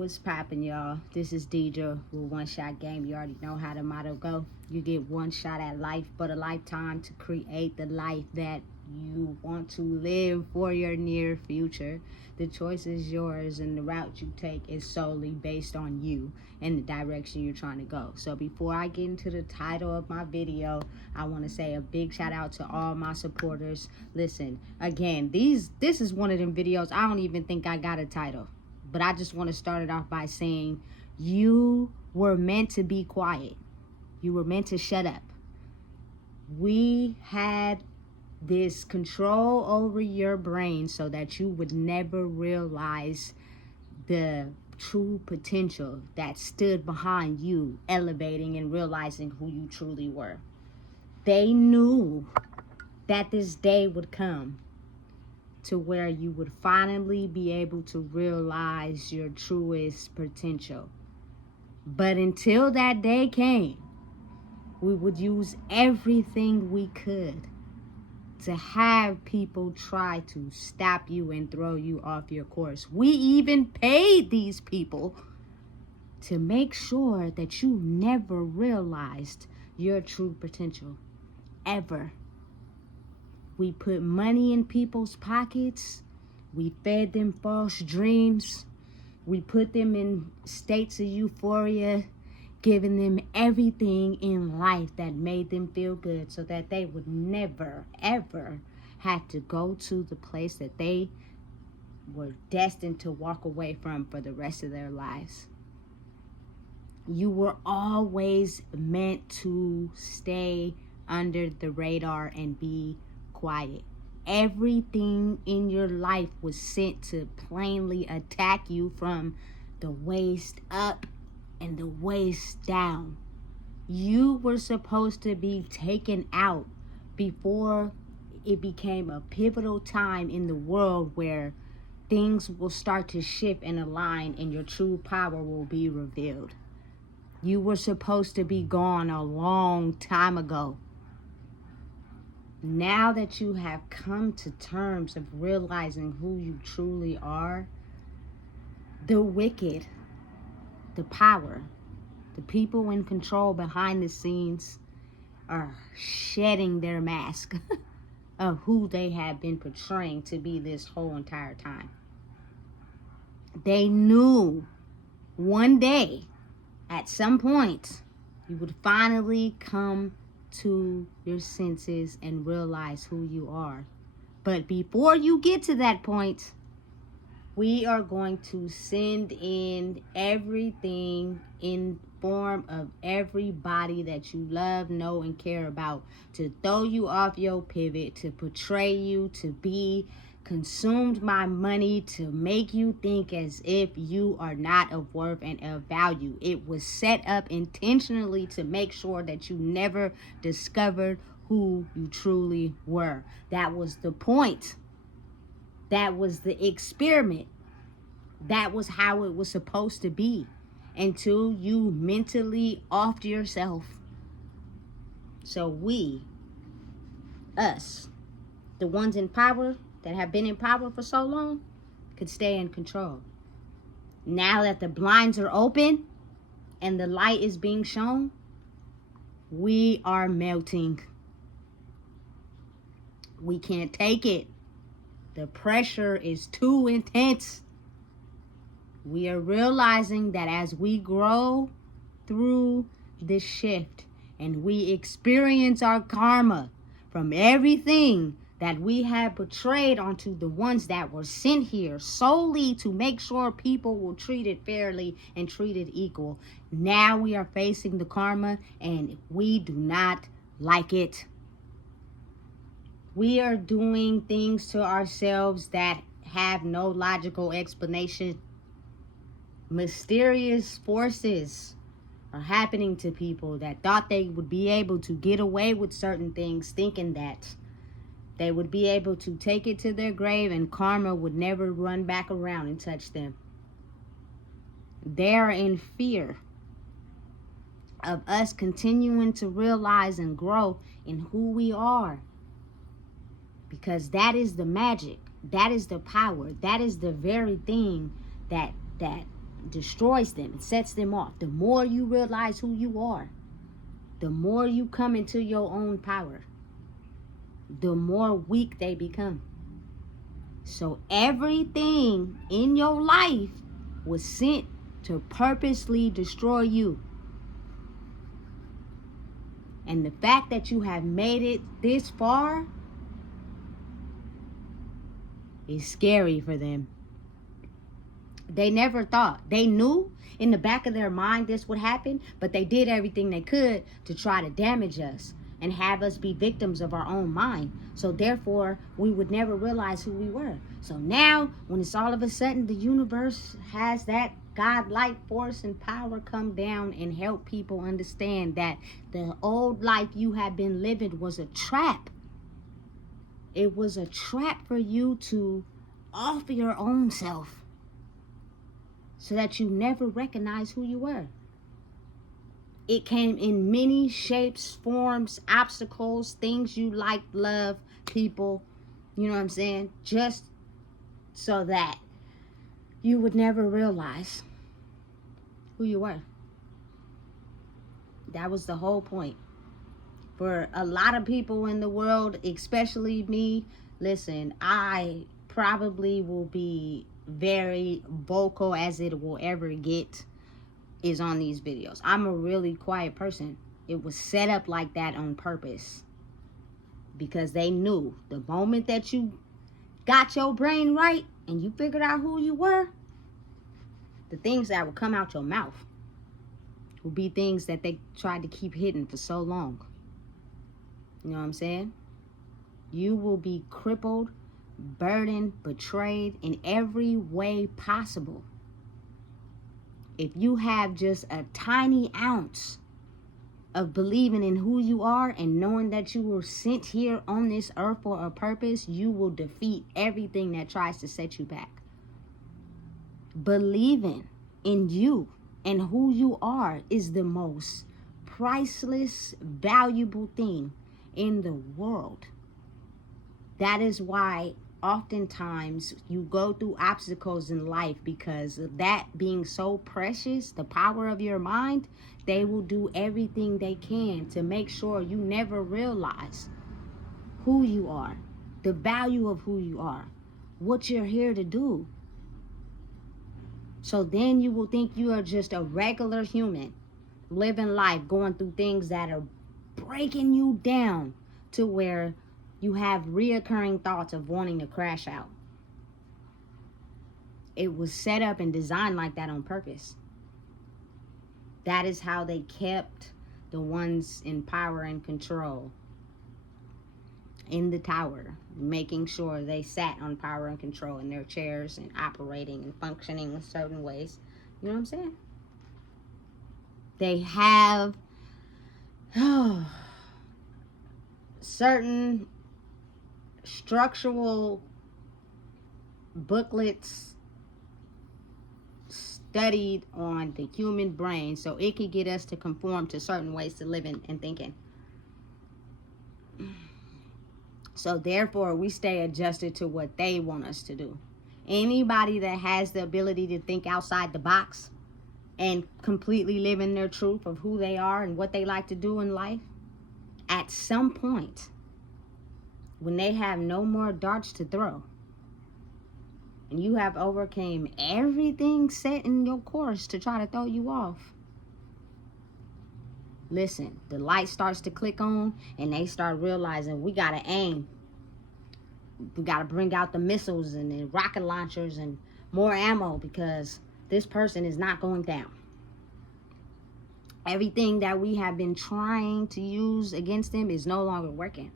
What's poppin', y'all? This is Deidre with One Shot Game. You already know how the motto go. You get one shot at life, but a lifetime to create the life that you want to live for your near future. The choice is yours, and the route you take is solely based on you and the direction you're trying to go. So before I get into the title of my video, I want to say a big shout out to all my supporters. Listen, again, this is one of them videos I don't even think I got a title. But I just want to start it off by saying you were meant to be quiet. You were meant to shut up. We had this control over your brain so that you would never realize the true potential that stood behind you elevating and realizing who you truly were. They knew that this day would come to where you would finally be able to realize your truest potential. But until that day came, we would use everything we could to have people try to stop you and throw you off your course. We even paid these people to make sure that you never realized your true potential, ever. We put money in people's pockets. We fed them false dreams. We put them in states of euphoria, giving them everything in life that made them feel good so that they would never, ever have to go to the place that they were destined to walk away from for the rest of their lives. You were always meant to stay under the radar and be quiet. Everything in your life was sent to plainly attack you from the waist up and the waist down. You were supposed to be taken out before it became a pivotal time in the world where things will start to shift and align and your true power will be revealed. You were supposed to be gone a long time ago. Now that you have come to terms of realizing who you truly are, the wicked, the power, the people in control behind the scenes are shedding their mask of who they have been portraying to be this whole entire time. They knew one day, at some point, you would finally come to your senses and realize who you are. But before you get to that point, we are going to send in everything in form of everybody that you love, know, and care about to throw you off your pivot, to portray you to be consumed by money, to make you think as if you are not of worth and of value. It was set up intentionally to make sure that you never discovered who you truly were. That was the point. That was the experiment. That was how it was supposed to be until you mentally offed yourself. So we, us, the ones in power that have been in power for so long, could stay in control. Now that the blinds are open and the light is being shown, we are melting. We can't take it. The pressure is too intense. We are realizing that as we grow through this shift and we experience our karma from everything that we have portrayed onto the ones that were sent here solely to make sure people will treat it fairly and treat it equal. Now we are facing the karma and we do not like it. We are doing things to ourselves that have no logical explanation. Mysterious forces are happening to people that thought they would be able to get away with certain things, thinking that they would be able to take it to their grave and karma would never run back around and touch them. They're in fear of us continuing to realize and grow in who we are. Because that is the magic. That is the power. That is the very thing that destroys them. It sets them off. The more you realize who you are, the more you come into your own power, the more weak they become. So everything in your life was sent to purposely destroy you. And the fact that you have made it this far is scary for them. They never thought. They knew in the back of their mind this would happen, but they did everything they could to try to damage us and have us be victims of our own mind. So therefore, we would never realize who we were. So now, when it's all of a sudden the universe has that God-like force and power come down and help people understand that the old life you have been living was a trap. It was a trap for you to offer your own self, so that you never recognize who you were. It came in many shapes, forms, obstacles, things you like, love, people, you know what I'm saying? Just so that you would never realize who you were. That was the whole point. For a lot of people in the world, especially me, listen, I probably will be very vocal as it will ever get is on these videos. I'm a really quiet person. It was set up like that on purpose, because they knew the moment that you got your brain right and you figured out who you were, the things that would come out your mouth would be things that they tried to keep hidden for so long. You know what I'm saying? You will be crippled, burdened, betrayed in every way possible if you have just a tiny ounce of believing in who you are and knowing that you were sent here on this earth for a purpose. You will defeat everything that tries to set you back. Believing in you and who you are is the most priceless, valuable thing in the world. That is why oftentimes you go through obstacles in life, because of that being so precious, the power of your mind. They will do everything they can to make sure you never realize who you are, the value of who you are, what you're here to do. So then you will think you are just a regular human living life, going through things that are breaking you down to where you have reoccurring thoughts of wanting to crash out. It was set up and designed like that on purpose. That is how they kept the ones in power and control in the tower, making sure they sat on power and control in their chairs and operating and functioning in certain ways. You know what I'm saying? They have certain structural booklets studied on the human brain so it can get us to conform to certain ways to living and thinking. So therefore we stay adjusted to what they want us to do. Anybody that has the ability to think outside the box and completely live in their truth of who they are and what they like to do in life, at some point, when they have no more darts to throw, and you have overcame everything set in your course to try to throw you off, listen, the light starts to click on and they start realizing we gotta aim. We gotta bring out the missiles and the rocket launchers and more ammo, because this person is not going down. Everything that we have been trying to use against them is no longer working.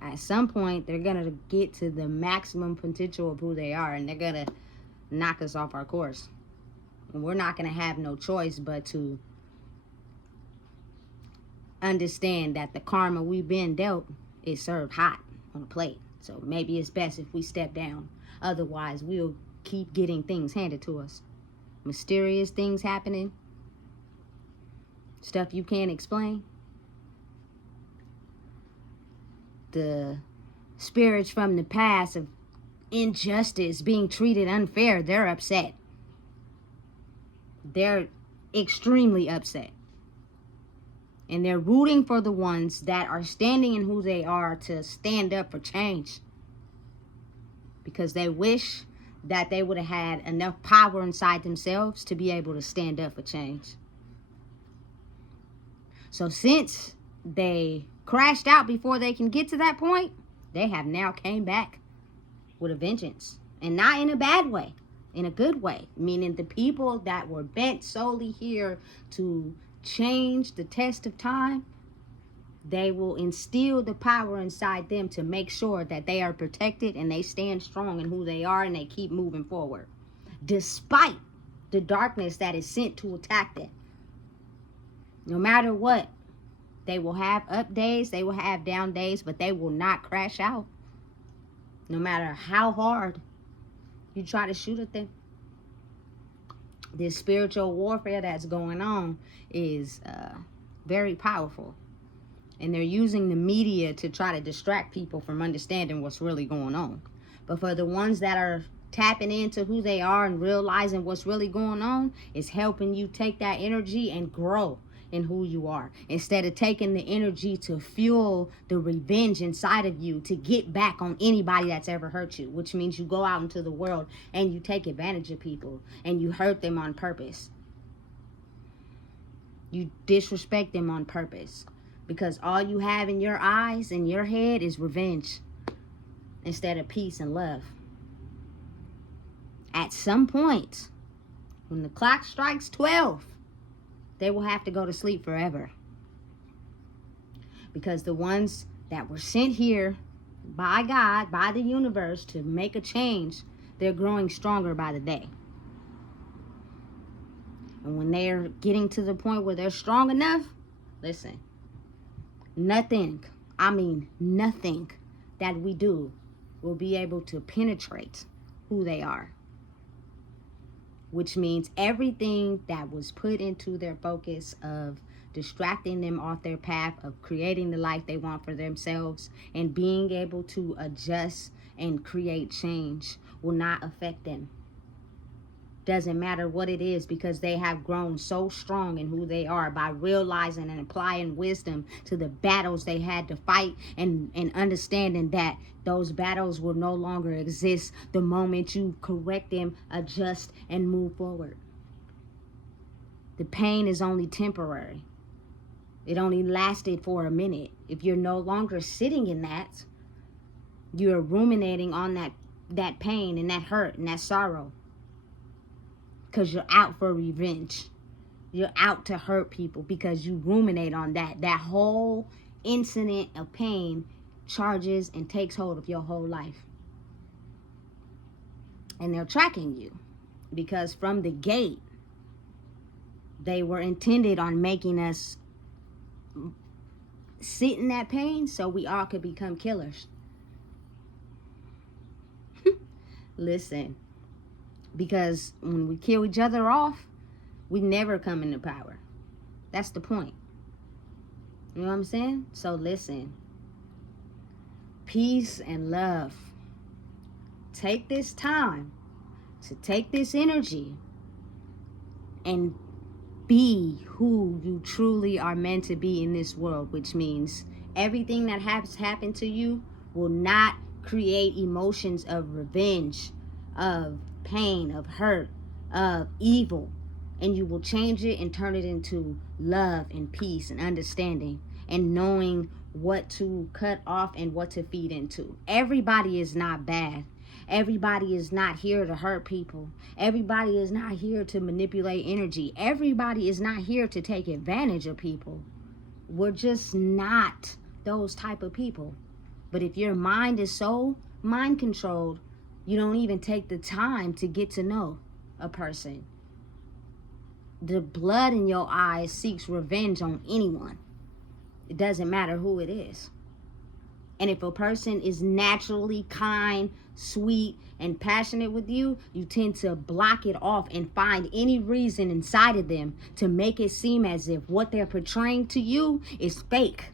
At some point, they're going to get to the maximum potential of who they are, and they're going to knock us off our course. And we're not going to have no choice but to understand that the karma we've been dealt is served hot on a plate. So maybe it's best if we step down. Otherwise, we'll keep getting things handed to us. Mysterious things happening. Stuff you can't explain. The spirits from the past of injustice, being treated unfair, they're upset. They're extremely upset. And they're rooting for the ones that are standing in who they are to stand up for change. Because they wish that they would have had enough power inside themselves to be able to stand up for change. So since they crashed out before they can get to that point, they have now came back with a vengeance. And not in a bad way, in a good way. Meaning the people that were bent solely here to change the test of time, they will instill the power inside them to make sure that they are protected and they stand strong in who they are and they keep moving forward. Despite the darkness that is sent to attack them. No matter what, they will have up days, they will have down days, but they will not crash out. No matter how hard you try to shoot at them. This spiritual warfare that's going on is very powerful. And they're using the media to try to distract people from understanding what's really going on. But for the ones that are tapping into who they are and realizing what's really going on, it's helping you take that energy and grow in who you are, instead of taking the energy to fuel the revenge inside of you to get back on anybody that's ever hurt you, which means you go out into the world and you take advantage of people and you hurt them on purpose. You disrespect them on purpose because all you have in your eyes and your head is revenge instead of peace and love. At some point, when the clock strikes 12, they will have to go to sleep forever. Because the ones that were sent here by God, by the universe, to make a change, they're growing stronger by the day. And when they're getting to the point where they're strong enough, listen, nothing, I mean nothing that we do will be able to penetrate who they are. Which means everything that was put into their focus of distracting them off their path of creating the life they want for themselves and being able to adjust and create change will not affect them. Doesn't matter what it is, because they have grown so strong in who they are by realizing and applying wisdom to the battles they had to fight and understanding that those battles will no longer exist the moment you correct them, adjust, and move forward. The pain is only temporary. It only lasted for a minute. If you're no longer sitting in that, you're ruminating on that pain and that hurt and that sorrow. Because you're out for revenge. You're out to hurt people because you ruminate on that. That whole incident of pain charges and takes hold of your whole life. And they're tracking you. Because from the gate, they were intended on making us sit in that pain so we all could become killers. Listen. Because when we kill each other off, we never come into power. That's the point. You know what I'm saying? So listen. Peace and love. Take this time to take this energy and be who you truly are meant to be in this world, which means everything that has happened to you will not create emotions of revenge, of pain, of hurt, of evil, and you will change it and turn it into love and peace and understanding and knowing what to cut off and what to feed into. Everybody is not bad. Everybody is not here to hurt people. Everybody is not here to manipulate energy. Everybody is not here to take advantage of people. We're just not those type of people. But if your mind is so mind controlled, you don't even take the time to get to know a person. The blood in your eyes seeks revenge on anyone. It doesn't matter who it is. And if a person is naturally kind, sweet, and passionate with you, you tend to block it off and find any reason inside of them to make it seem as if what they're portraying to you is fake.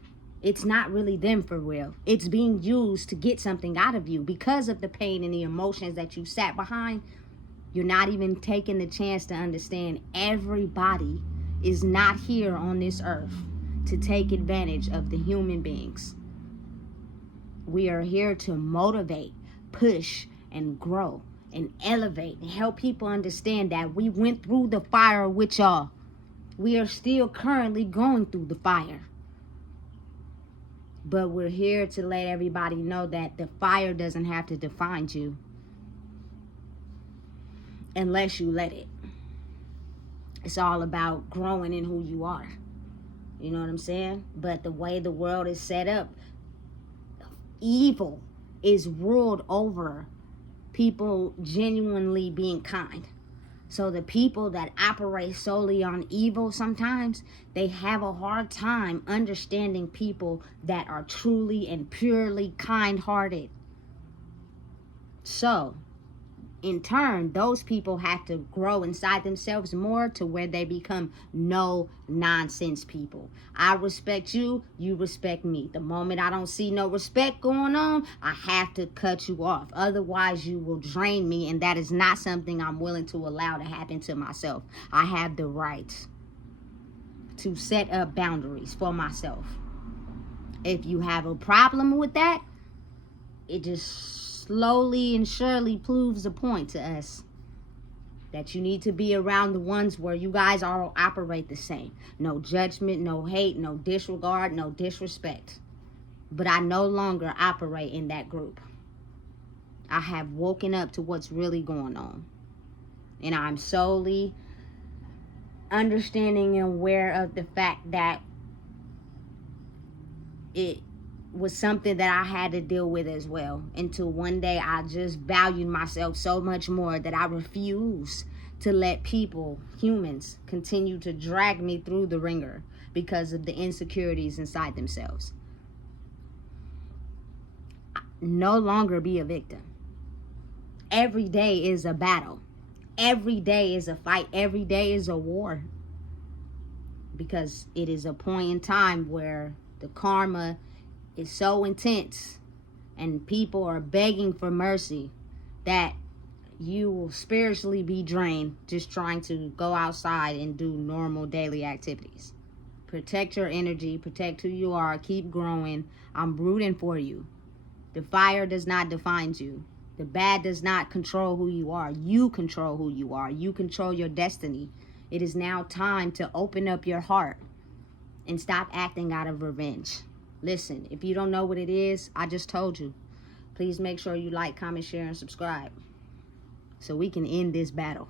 It's not really them for real. It's being used to get something out of you because of the pain and the emotions that you sat behind. You're not even taking the chance to understand everybody is not here on this earth to take advantage of the human beings. We are here to motivate, push, and grow, and elevate, and help people understand that we went through the fire with y'all. We are still currently going through the fire. But we're here to let everybody know that the fire doesn't have to define you unless you let it. It's all about growing in who you are. You know what I'm saying? But the way the world is set up, evil is ruled over people genuinely being kind. So the people that operate solely on evil, sometimes they have a hard time understanding people that are truly and purely kind-hearted. So in turn, those people have to grow inside themselves more to where they become no nonsense people. I respect you, you respect me. The moment I don't see no respect going on, I have to cut you off. Otherwise, you will drain me, and that is not something I'm willing to allow to happen to myself. I have the right to set up boundaries for myself. If you have a problem with that, it just slowly and surely proves a point to us that you need to be around the ones where you guys all operate the same. No judgment, no hate, no disregard, no disrespect. But I no longer operate in that group. I have woken up to what's really going on. And I'm solely understanding and aware of the fact that it was something that I had to deal with as well, until one day I just valued myself so much more that I refuse to let people, humans, continue to drag me through the ringer because of the insecurities inside themselves. No longer be a victim. Every day is a battle. Every day is a fight. Every day is a war. Because it is a point in time where the karma is so intense and people are begging for mercy that you will spiritually be drained just trying to go outside and do normal daily activities. Protect your energy, protect who you are, keep growing. I'm rooting for you. The fire does not define you. The bad does not control who you are. You control who you are. You control your destiny. It is now time to open up your heart and stop acting out of revenge. Listen, if you don't know what it is, I just told you. Please make sure you like, comment, share, and subscribe so we can end this battle.